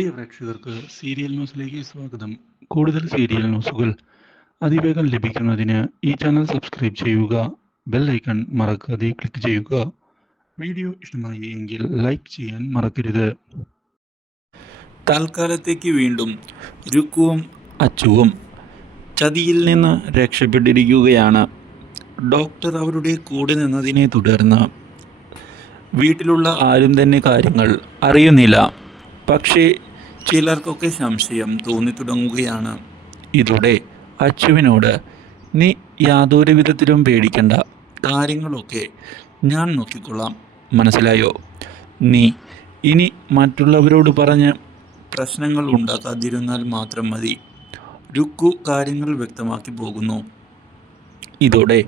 പ്രിയ പ്രേക്ഷകർക്ക് സീരിയൽ ന്യൂസിലേക്ക് സ്വാഗതം. കൂടുതൽ സീരിയൽ ന്യൂസുകൾ അതിവേഗം ലഭിക്കുന്നതിന് ഈ ചാനൽ സബ്സ്ക്രൈബ് ചെയ്യുക ബെൽ ഐക്കൺ മറക്കാതെ ക്ലിക്ക് ചെയ്യുക. വീഡിയോ ഇഷ്ടമായി എങ്കിൽ ലൈക്ക് ചെയ്യാൻ മറക്കരുത്. തൽക്കാലത്തേക്ക് വീണ്ടും രുക്കുവും അച്ചുവും ചതിയിൽ നിന്ന് രക്ഷപ്പെട്ടിരിക്കുകയാണ്. ഡോക്ടർ അവരുടെ കൂടെ നിന്നതിനെ തുടർന്ന് വീട്ടിലുള്ള ആരും തന്നെ കാര്യങ്ങൾ അറിയുന്നില്ല. പക്ഷേ ചിലർക്കൊക്കെ സംശയം തോന്നി തുടങ്ങുകയാണ് ഇതോടെ അച്ചുവിനോട് നീ യാതൊരു വിധത്തിലും പേടിക്കണ്ട. കാര്യങ്ങളൊക്കെ ഞാൻ നോക്കിക്കൊള്ളാം. മനസ്സിലായോ? നീ ഇനി മറ്റുള്ളവരോട് പറഞ്ഞ് പ്രശ്നങ്ങൾ ഉണ്ടാക്കാതിരുന്നാൽ മാത്രം മതി. രുക്കു കാര്യങ്ങൾ വ്യക്തമാക്കി പോകുന്നു. ഇതോടെ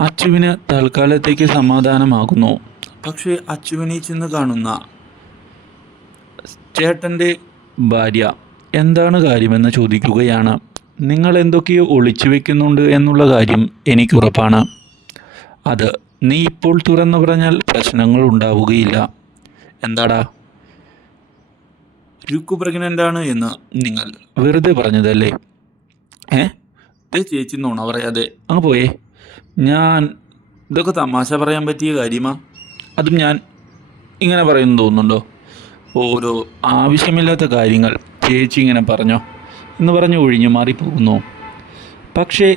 അച്ചുവിന് തൽക്കാലത്തേക്ക് സമാധാനമാകുന്നു. പക്ഷേ അച്ചുവിനെ ചെന്ന് കാണുന്ന ചേട്ടന്റെ ഭാര്യ എന്താണ് കാര്യമെന്ന് ചോദിക്കുകയാണ്. നിങ്ങൾ എന്തൊക്കെയോ ഒളിച്ചു വെക്കുന്നുണ്ട് എന്നുള്ള കാര്യം എനിക്ക് എനിക്കുറപ്പാണ് അത് നീ ഇപ്പോൾ തുറന്നു പറഞ്ഞാൽ പ്രശ്നങ്ങൾ ഉണ്ടാവുകയില്ല. എന്താടാ? രുക്കു പ്രഗ്നന്റ് ആണ് എന്ന് നിങ്ങൾ വെറുതെ പറഞ്ഞതല്ലേ? ഏ? ദേ ചേച്ചി നോണ പറയാതെ. അങ്ങ് പോയേ. ഞാൻ ഇതൊക്കെ തമാശ പറയാൻ പറ്റിയ കാര്യമാ. അതും ഞാൻ ഇങ്ങനെ പറയുന്നു തോന്നുന്നുണ്ടോ? ഓരോ ആവശ്യമില്ലാത്ത കാര്യങ്ങൾ ചേച്ചി ഇങ്ങനെ പറഞ്ഞോ എന്ന് പറഞ്ഞ് ഒഴിഞ്ഞു മാറിപ്പോകുന്നു. പക്ഷേ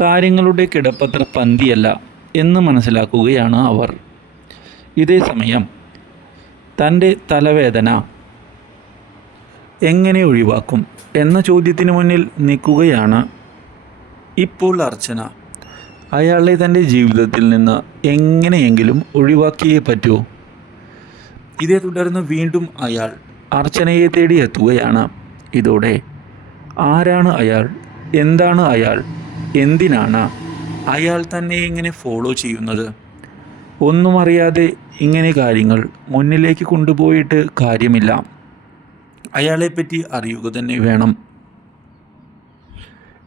കാര്യങ്ങളുടെ കിടപ്പത്ര പന്തിയല്ല എന്ന് മനസ്സിലാക്കുകയാണ് അവർ. ഇതേ സമയം തന്റെ തലവേദന എങ്ങനെ ഒഴിവാക്കും എന്ന ചോദ്യത്തിന് മുന്നിൽ നിൽക്കുകയാണ് ഇപ്പോൾ അർച്ചന. അയാളെ തന്റെ ജീവിതത്തിൽ നിന്ന് എങ്ങനെയെങ്കിലും ഒഴിവാക്കിയേ പറ്റൂ. ഇതേ തുടർന്ന് വീണ്ടും അയാൾ അർച്ചനയെ തേടി എത്തുകയാണ്. ഇതോടെ ആരാണ് അയാൾ? എന്താണ് അയാൾ? എന്തിനാണ് അയാൾ തന്നെ ഇങ്ങനെ ഫോളോ ചെയ്യുന്നത്? ഒന്നും അറിയാതെ ഇങ്ങനെ കാര്യങ്ങൾ മുന്നിലേക്ക് കൊണ്ടുപോയിട്ട് കാര്യമില്ല. അയാളെപ്പറ്റി അറിയുക തന്നെ വേണം.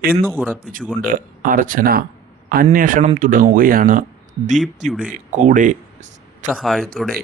എന്ന് ഉറപ്പിച്ചുകൊണ്ട് അർച്ചന അന്വേഷണം തുടങ്ങുകയാണ്. ദീപ്തിയുടെ കൂടെ സഹായത്തോടെ.